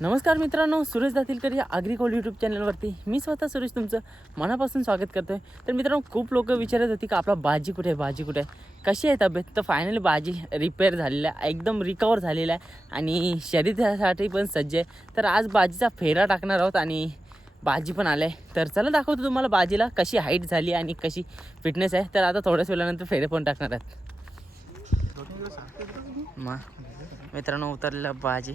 नमस्कार मित्रांनो सुरेश दातीलकर या अग्रिकोल यूट्यूब चॅनलवरती मी स्वतः सुरेश तुमचं मनापासून स्वागत करतो आहे तर मित्रांनो खूप लोक विचारत होती का आपला बाजी कुठे आहे बाजी कुठे आहे? कशी आहे तब्येत? तर फायनली बाजी रिपेअर झालेला आहे एकदम रिकवर झालेला आहे आणि शरीरासाठी पण सज्ज आहे. तर आज बाजीचा फेरा टाकणार आहोत आणि बाजी पण आलं आहे तर चला दाखवतो तुम्हाला बाजीला कशी हाईट झाली आणि कशी फिटनेस आहे. तर आता थोड्याच वेळानंतर फेरे पण टाकणार आहेत. मित्रांनो उतरलेला बाजी.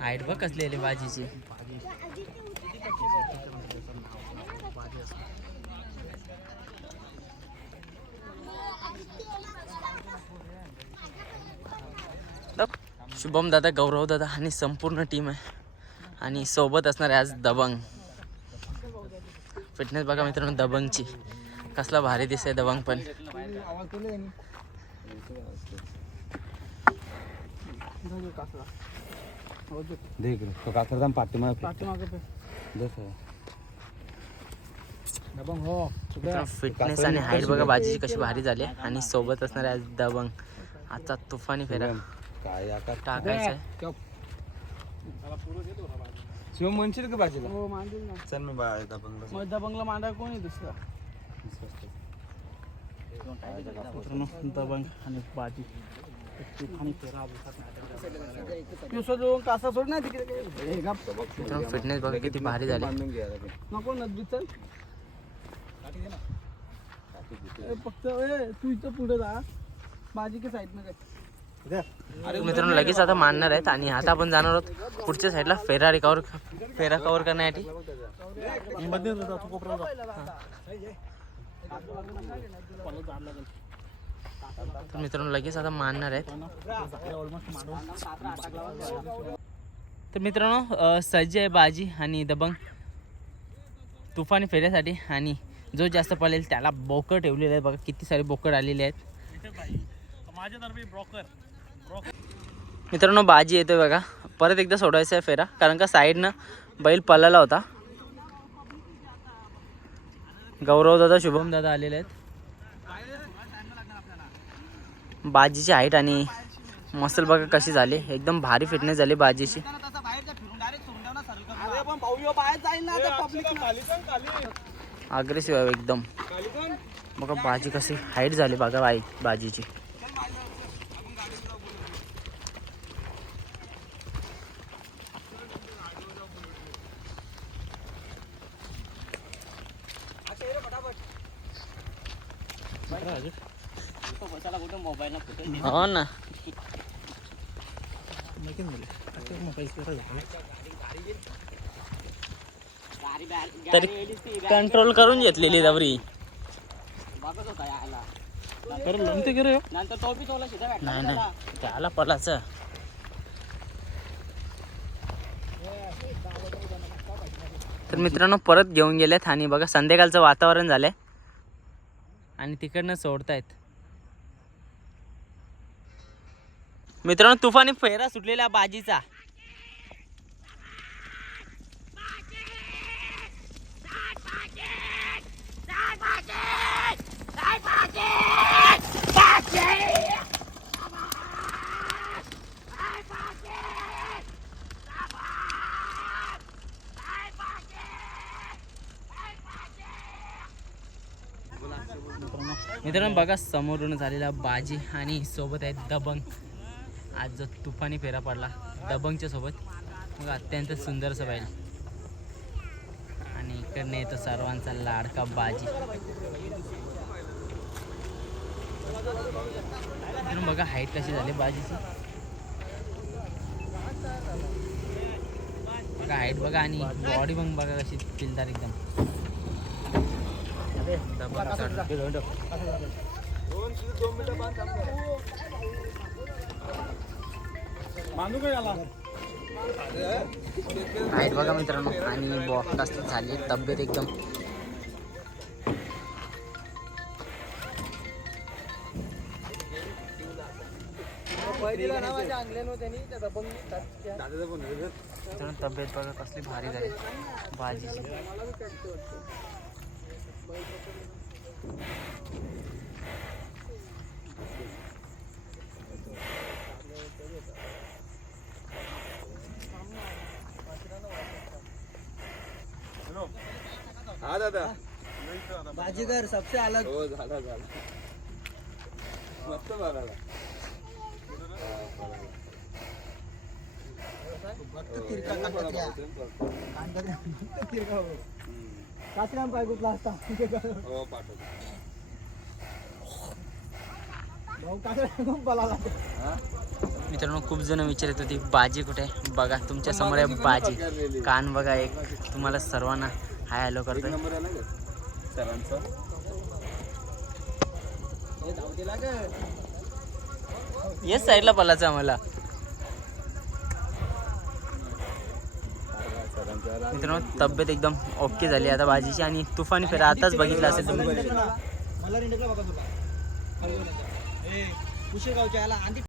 हाईट बघ कसलेली बाजीची. शुभम दादा गौरव दादा आणि संपूर्ण टीम आहे. आणि सोबत असणार आहे आज दबंग. फिटनेस बघा मित्रांनो दबंगची. कसला भारी दिसतंय दबंग पण. देख रे तो कातर दम पाठी मागे पाठीमागे पे. देख दबंग हो फिटनेस आणि हाईट बघा बाजीची कशी भारी झाली. आणि सोबत असणार आहे आज दबंग आजचा तुफानी फेरा. काय टाकायचा आहे शिव म्हणशील का बाजीला? हो चल मी बा दबंग बस. मग दबंगला मांडा कोण आहे दुसरा? दबंग आणि बाजी कासा सोड ना तिकडे हे फिटनेस बघा किती भारी झाली. नको नदी चल. फक्त तू इथं पुढे जा. बाजी के साईड काय मित्रांनो लगेच आता मानणार आहेत आणि आता आपण जाणार आहोत पुढच्या साईडला फेरा रिकवर फेरा कव्हर करण्यासाठी. तर मित्रांनो लगेच आता मानणार आहेत. तर मित्रांनो सज्ज आहे बाजी आणि दबंग. तुफानी फेऱ्यासाठी आणि जो जास्त पळेल त्याला बोकड ठेवलेले आहेत बघा किती सारे बोकड आलेले आहेत. मित्रांनो बाजी येतोय बघा. परत एकदा सोडायचा आहे फेरा कारण का साईडनं बैल पळाला होता. गौरव दादा शुभम दादा आलेले आहेत. बाजीची हाईट आणि मसल बघा कशी झाली. एकदम भारी फिटनेस झाली बाजीची. अग्रेसिव्ह आहे एकदम. बघा बाजी कशी हाईट झाली बघा बाई बाजीची. हो ना. तरी कंट्रोल करून घेतलेली नाही नाही. त्याला पलाचं. तर मित्रांनो परत घेऊन गेलेत आणि बघा संध्याकाळचं वातावरण झालंय. आणि तिकडनं सोडतायत. मित्रांनो तुफानी फेरा सुटलेला बाजीचा. मित्रांनो बघा समोरून झालेला बाजी आणि सोबत आहे दबंग. आज जो तुफानी फेरा पडला दबंगच्या सोबत. मग अत्यंत सुंदर असं बैल. आणि इकडनं येतो सर्वांचा लाडका बाजी. बघा हाईट कशी झाली बाजीची. बघा हाईट बघा आणि बॉडी पण बघा कशी चिलदार एकदम. दबंग आहेत बघा मित्रांनो आणि बॉक्स झाले तब्येत एकदम. तब्येत बघा कसली भारी झाली. भाजीची. हा दादा. बाजीगर सबसे अलग. हो झाला झाला. मस्त बघायला कासराम काय कुठला असता? हो पाठवतो भाऊ मित्रांनो खूप जण विचारत होती बाजी कुठे? आहे बघा तुमच्यासमोर आहे बाजी. कान बघा एक. तुम्हाला सर्वांना हाय हॅलो करतोय. नंबर आला का? सरांचा. येस साईडला पलाचं आम्हाला. मित्रांनो तब्येत एकदम ओके झाली आता भाजीची आणि तुफानी फेरा आताच बघितला असेल तुम्ही.